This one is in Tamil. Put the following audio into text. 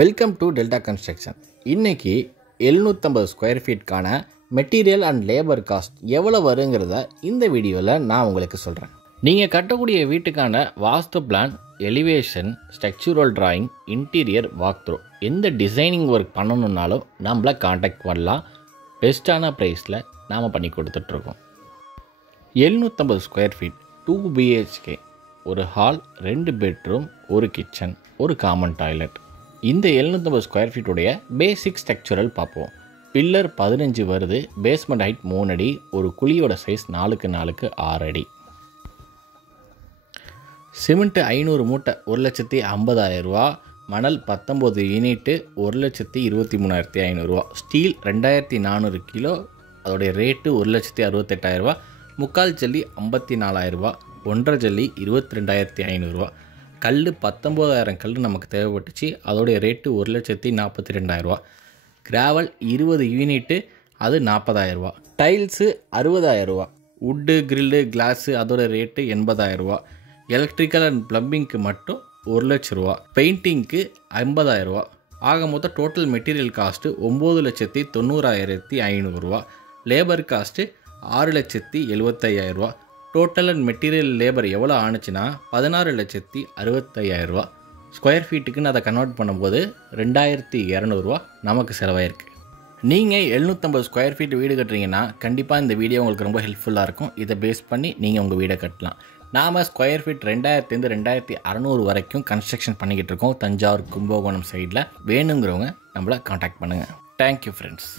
Welcome to delta construction. இன்றைக்கி 750 ஸ்கொயர் ஃபீட்கான மெட்டீரியல் அண்ட் லேபர் காஸ்ட் எவ்வளோ வருங்கிறத இந்த வீடியோவில் நான் உங்களுக்கு சொல்கிறேன். நீங்கள் கட்டக்கூடிய வீட்டுக்கான vastu plan, elevation, structural drawing, interior walk through எந்த டிசைனிங் ஒர்க் பண்ணணுன்னாலும் நம்மளை காண்டாக்ட் பண்ணலாம். பெஸ்ட்டான ப்ரைஸில் நாம் பண்ணி கொடுத்துட்ருக்கோம். 750 ஸ்கொயர் ஃபீட் 2 BHK, ஒரு ஹால், 2 பெட்ரூம், ஒரு கிச்சன், ஒரு காமன் டாய்லெட். இந்த 750 ஸ்கொயர் ஃபீட்டுடைய பேசிக் ஸ்ட்ரக்சரல் பார்ப்போம். பில்லர் 15 வருது, பேஸ்மெண்ட் ஹைட் 3 அடி, ஒரு குழியோட சைஸ் 4x 4 6 அடி. சிமெண்ட் 500 மூட்டை 1,50,000 ரூபா, மணல் 19 யூனிட்டு 1,23,500 ரூபா, ஸ்டீல் 2400 கிலோ, அதோடைய ரேட்டு 1,68,000 ரூபா, முக்கால் ஜல்லி 54,000 ரூபா, 1.5 ஜல்லி 22,500 ரூபா, கல் 19,000 கல் நமக்கு தேவைப்பட்டுச்சு, அதோடைய ரேட்டு 1,42,000 ரூபா, கிராவல் 20 யூனிட்டு அது 40,000 ரூபா, டைல்ஸு 60,000 ரூபா, வுட்டு, கிரில்லு, கிளாஸு அதோட ரேட்டு 80,000 ரூபா, எலக்ட்ரிக்கல் அண்ட் ப்ளம்பிங்க்கு மட்டும் 1,00,000 ரூபா, பெயிண்டிங்க்கு 50,000 ரூபா. ஆக மொத்தம் டோட்டல் மெட்டீரியல் காஸ்ட்டு 9,90,500 ரூபா, லேபர் காஸ்ட்டு 6,75,000 ரூபா. டோட்டல் அண்ட் மெட்டீரியல் லேபர் எவ்வளோ ஆணுச்சுன்னா 16,65,000 ரூபா. ஸ்கொயர் ஃபீட்டுக்குன்னு அதை கன்வெர்ட் பண்ணும்போது 2,200 ரூபா நமக்கு செலவாயிருக்கு. நீங்கள் 750 ஸ்கொயர் ஃபீட் வீடு கட்டுறீங்கன்னா கண்டிப்பாக இந்த வீடியோ உங்களுக்கு ரொம்ப ஹெல்ப்ஃபுல்லாக இருக்கும். இதை பேஸ் பண்ணி நீங்கள் உங்கள் வீடை கட்டலாம். நாம் ஸ்கொயர் ஃபீட் 2,000 2,600 வரைக்கும் கன்ஸ்ட்ரக்ஷன் பண்ணிக்கிட்டு இருக்கோம். தஞ்சாவூர், கும்பகோணம் சைடில். வேணுங்கிறவங்க நம்மளை காண்டாக்ட் பண்ணுங்கள். Thank you friends.